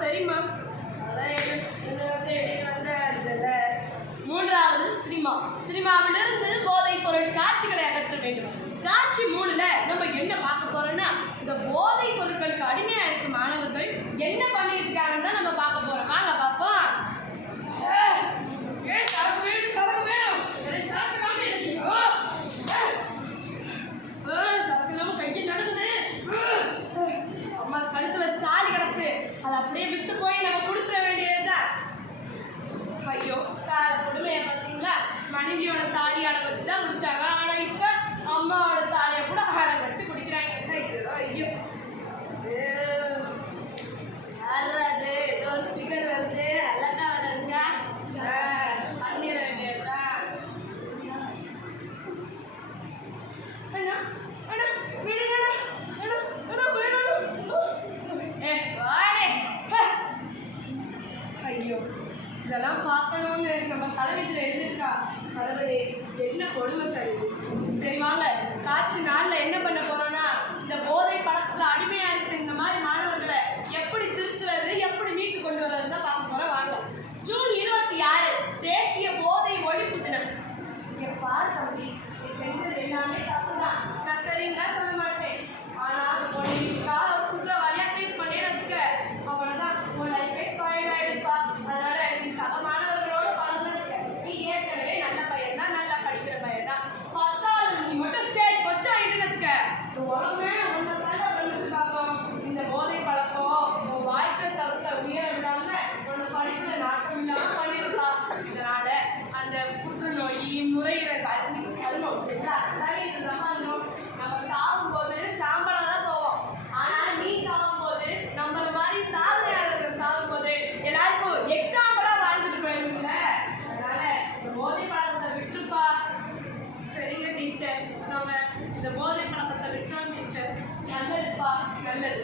சரிம்மா. மூன்றாவது சினிமா. சினிமாவிலிருந்து போதைப் பொருள் காட்சிகளை அகற்ற வேண்டும். காட்சி 3ல நம்ம என்ன பார்க்க போறோம்னா, இந்த போதைப் பொருட்களுக்கு அடிமையா இருக்க மாணவர்கள் என்ன பண்ணிட்டு இருக்காங்கன்னு தான் நம்ம பார்க்க போறோம். வாங்க பார்ப்போம். அம்மா கழுத்துல தாலி கிடக்கு, அதை அப்படியே வித்து போய் நம்ம குடிச்சிட வேண்டியதுதான். ஐயோ, கால கொடுமையை பார்த்தீங்களா? மனைவியோட தாலி அடை வச்சு தான் குடிச்சாங்க. ஆனா இப்ப அம்மாவோட தாலியை கூட அடை வச்சு குடிக்கிறாங்க. ஐயோ, அது ஏதோ ஒரு ஃபிகர் வந்து நல்லாதான் வருதுங்க. பண்ணிட வேண்டியதுதான். ஐயோ, இதெல்லாம் பார்க்கணும்னு நம்ம தலைவிதில் எழுதியிருக்கா. கடவுளே, என்ன கொடுமை சரி. சரி வாங்க, காட்சி 4ல என்ன பண்ண போறோம்னா, இந்த போதை பழக்கத்துல அடிமையா இருக்கிற இந்த மாதிரி மாணவர்களை எப்படி திருத்துறது, எப்படி மீட்டு கொண்டு வர்றது தான் பார்க்க போறோம். வாங்க. ஜூன் 26 தேசிய போதை ஒழிப்பு தினம். இங்க பாரு தம்பி, நீ செஞ்சது எல்லாமே தப்புதான். நான் சரிங்களா சொல்ல மாட்டேன். ஆனா குற்றவாளியா ட்ரீட் பண்ணேன்னு வச்சுக்க, அவ்வளவுதான், உன் லைஃபே ஸ்பாயில் ஆயிடுப்பா. அதனால நீ சக மாணவர்களோட பழகுறதுக்கு நீ ஏற்கனவே நல்ல பையன் தான், நல்லா படிக்கிற பையன் தான். 10வது நீ மட்டும் ஸ்டேட் ஃபர்ஸ்ட் ஆகிட்டுன்னு வச்சுக்க, உலகமே ஒன்று தான் பண்ணி பார்ப்போம். இந்த போதை பழக்கம் உன் வாழ்க்கை தரத்தை உயர விடாம உன்னை படிப்புல நாட்டம் இல்லாம பண்ணிருப்பா. இதனால அந்த புற்றுநோய், நுரையீரல் கருமம் எல்லாமே இருந்தாலும் நம்ம சாகும்போது சாம்பலா தான் போவோம். ஆனா நீ சாகும்போது நம்மள மாதிரி சாதனையாளர்கள் சாகும்போது எல்லாருக்கும் எக்ஸாம்பிளா வாழ்ந்துட்டு போயிருக்குல்ல. அதனால இந்த போதை பழக்கத்தை விட்டுருப்பா. சரிங்க டீச்சர், நம்ம இந்த போதை பழக்கத்தை விட்டுறோம் டீச்சர். நல்லதுப்பா, நல்லது.